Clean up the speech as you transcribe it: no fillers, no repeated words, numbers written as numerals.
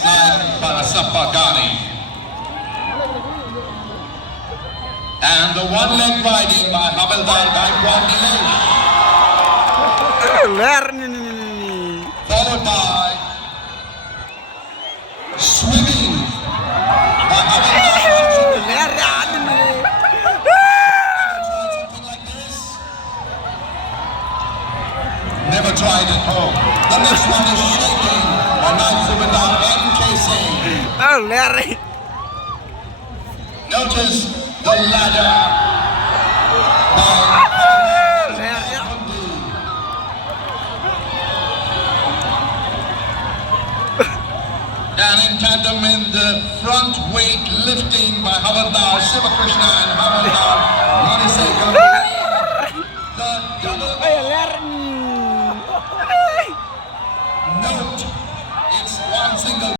slide para sa pagani. And the one-leg riding by Havildar Gaikwad Biej. Followed by swimming by Havildar something like this. Never tried at home. The next one is shaking by Havildar NKC. Notice the ladder by and in tandem in the front weight lifting by Havildar Shivakrishna and Havildar Manisekar.